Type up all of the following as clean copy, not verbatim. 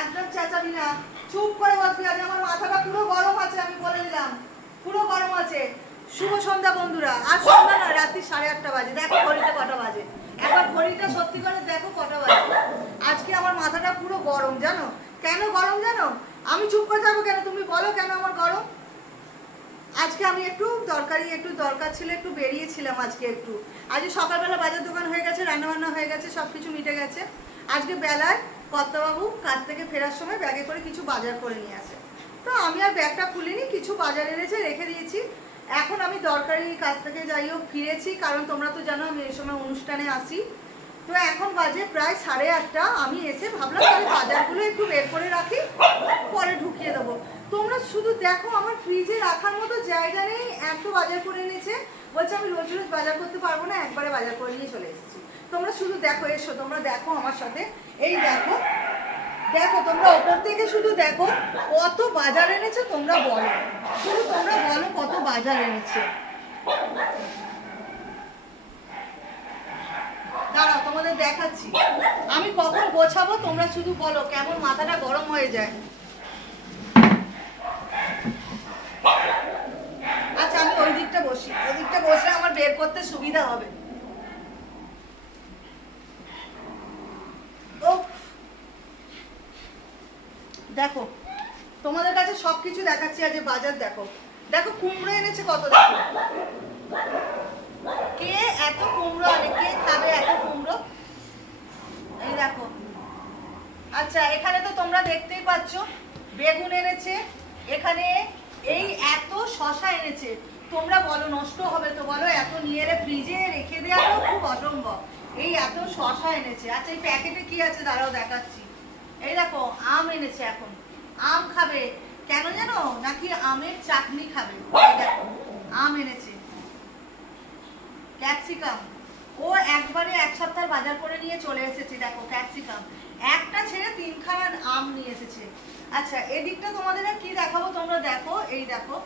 একদম চেঁচাবি না, চুপ করে বসবি। আজ আমার মাথাটা পুরো গরম আছে, আমি বলে দিলাম, পুরো গরম আছে। শুভ সন্ধ্যা বন্ধুরা। আর সন্ধ্যা না, রাত্রি 8:30 বাজে। দেখো ঘড়িতে কটা বাজে, একবার ঘড়িটা সত্যি করে দেখো কটা বাজে। আজকে আমার মাথাটা পুরো গরম, জানো কেন গরম জানো? আমি চুপ করে থাকবো কেন? তুমি বলো কেন আমার গরম? আজকে আমি একটু দরকার ছিল, একটু বেরিয়েছিলাম আজকে একটু। আজকে সকালবেলা বাজার দোকান হয়ে গেছে, রান্নাবান্না হয়ে গেছে, সব কিছু মিটে গেছে। আজকে বেলায় কর্তাবাবু কাজ থেকে ফেরার সময় ব্যাগে করে কিছু বাজার করে নিয়ে আসে। তো আমি আর ব্যাগটা খুলিনি, কিছু বাজার এনেছে রেখে দিয়েছি। এখন আমি দরকারি কাজ থেকে যাই হোক ফিরেছি, কারণ তোমরা তো জানো আমি এই সময় অনুষ্ঠানে আসি। তো এখন বাজে প্রায় 8:30। আমি এসে ভাবলাম তাহলে বাজারগুলো একটু বের করে রাখি, পরে ঢুকিয়ে দেবো। তোমরা শুধু দেখো, আমার ফ্রিজে রাখার মতো জায়গা নেই, এত বাজার করে এনেছে। বলছে আমি রোজ রোজ বাজার করতে পারবো না, একবারে বাজার করে নিয়ে চলে এসেছি। তোমরা শুধু দেখো, এসো তোমরা দেখো আমার সাথে। এই দেখো দেখো, তোমরা ওপর থেকে শুধু দেখো কত বাজার এনেছে। তোমরা বলো, শুধু তোমরা বলো কত বাজার এনেছে। দাঁড়াও তোমাদের দেখাচ্ছি আমি কখন গোছাবো। তোমরা শুধু বলো, কেমন মাথাটা গরম হয়ে যায়। আচ্ছা আমি ওই দিকটা বসি, ওই দিকটা বসলে আমার বের করতে সুবিধা হবে। দেখো তোমাদের কাছে সবকিছু দেখাচ্ছি। আজ বাজার দেখো, দেখো কুমড়ো এনেছে কত। দেখো কে এত কুমড়ো আনে, কে খাবে এত কুমড়ো? এই দেখো। আচ্ছা এখানে তো তোমরা দেখতেই পাচ্ছ বেগুন এনেছে, এখানে এই এত শশা এনেছে। তোমরা বলো নষ্ট হবে তো? বলো, এত নিয়ে এলে ফ্রিজে রেখে দেওয়া তো খুব অসম্ভব। এই এত শশা এনেছে। আচ্ছা এই প্যাকেটে কি আছে দাঁড়াও দেখাচ্ছি। এই দেখো আম এনেছে, এখন আম খাবে কেন জানো? নাকি আমের চাটনি খাবে। এই দেখো আম এনেছে। ক্যাপসিকাম ও একবারে এক সপ্তাহ বাজার করে নিয়ে চলে এসেছে। দেখো ক্যাপসিকাম একটা ছেড়ে 3খানা আম নিয়ে এসেছে। আচ্ছা এদিকটা তোমাদের কি দেখাবো, তোমরা দেখো। এই দেখো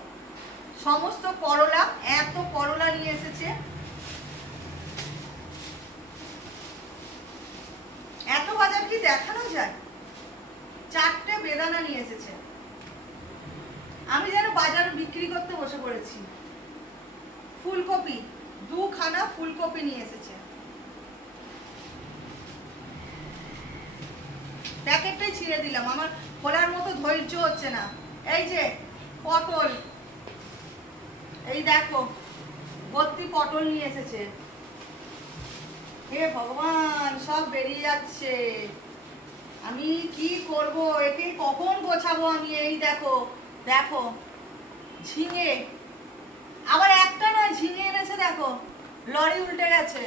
সমস্ত করলা, এত করলা নিয়ে এসেছে। এত বাজার কি দেখানো যায়? 4টে বেদানা নিয়ে এসেছে। আমি যেন বাজার বিক্রি করতে বসে পড়েছি। ফুলকপি 2খানা ফুলকপি নিয়ে এসেছে। প্যাকেটটাই ছিঁড়ে দিলাম, আমার খোলার মতো ধৈর্য হচ্ছে না। এই যে পটল, এই দেখো ভর্তি পটল নিয়ে এসেছে। হে ভগবান, সব বেরিয়ে যাচ্ছে। আমি কি করব? একে কখন গোছাবো আমি? এই দেখো দেখো ঝিঙে, আবার একটা নয় ঝিঙে এনেছে। দেখো লরি উল্টে গেছে।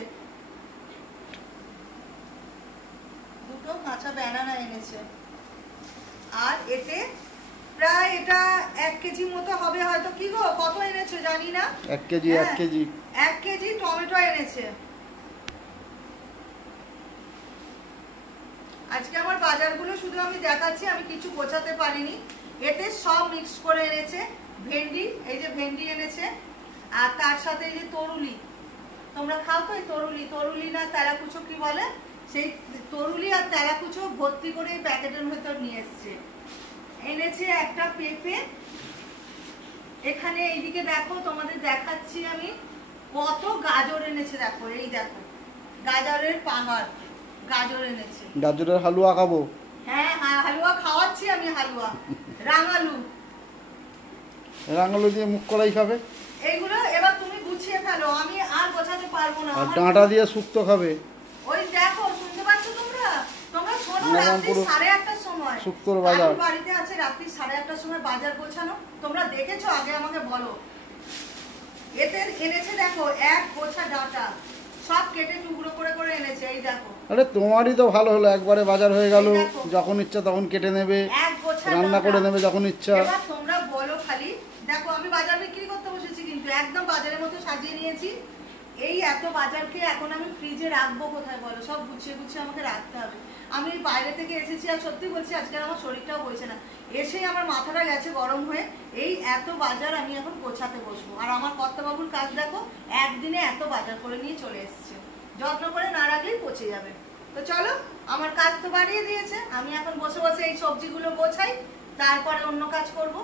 2টো কাঁচা ব্যানানা এনেছে। আর এতে প্রায় এটা 1 কেজি মতো হবে হয়তো। কি গো কত এনেছে জানি না। 1 কেজি 1 কেজি 1 কেজি টমেটো এনেছে। আজকে আমার বাজারগুলো শুধু আমি দেখাচ্ছি, আমি কিছু গোছাতে পারিনি। এতে সব মিক্স করে এনেছে। ভেন্ডি, এই যে ভেন্ডি এনেছে। আর তার সাথে এই যে তরুলি, তোমরা খাও তো এই তরুলি, তরুলি না তেলাকুচো কি বলে, সেই তরুলি আর তেলাকুচো ভর্তি করে এই প্যাকেটের ভেতর নিয়ে এসছে। এনেছে একটা পেঁপে। এখানে এইদিকে দেখো তোমাদের দেখাচ্ছি আমি কত গাজর এনেছে। দেখো এই দেখো গাজরের পাহাড়, গাজর এনেছে। গাজরের হালুয়া খাবো। হ্যাঁ হ্যাঁ হালুয়া খাওয়াচ্ছি আমি, হালুয়া রাঙালু। রাঙালু দিয়ে মুখ কলাই খাবে। এইগুলো এবার তুমি গুছিয়ে ফেলো, আমি আর গোছাতে পারবো না। আর ডাঁটা দিয়ে শুক্তো খাবে। ওই দেখো শুনতে পাচ্ছ তোমরা? তোমরা শোনো, রাত্রি 8:30টার সময় শুক্তোর বাজার বাড়িতে আছে। রাত্রি 8:30টার সময় বাজার গোছানো তোমরা দেখেছো? আগে আমাকে বলো। এতে এনেছে দেখো 1 গোছা ডাঁটা, সব কেটে টুকরো করে করে এনেছে। এই দেখো। আরে তোমারই তো ভালো হলো, একবারে বাজার হয়ে গেল, যখন ইচ্ছা তখন কেটে নেবে, রান্না করে নেবে যখন ইচ্ছা। এবার তোমরা বলো খালি। দেখো আমি বাজার বিক্রি করতে বসেছি, কিন্তু একদম বাজারের মতো সাজিয়ে নিয়েছি। এই এত বাজারকে এখন আমি ফ্রিজে রাখবো কোথায় বলো? সব গুছিয়ে গুছিয়ে আমাকে রাখতে হবে। আমি বাইরে থেকে এসেছি, আর সত্যি বলছি আজকে আমার শরীরটাও বলছে না। এসেই আমার মাথাটা গেছে গরম হয়ে। এই এত বাজার আমি এখন গোছাতে বসবো। আর আমার কর্তাবাবুর কাজ দেখো, একদিনে এত বাজার করে নিয়ে চলে এসছে। যত্ন করে না রাখলেই পচে যাবে। তো চলো আমার কাজ তো বাড়িয়ে দিয়েছে, আমি এখন বসে বসে এই সবজিগুলো গোছাই, তারপরে অন্য কাজ করব।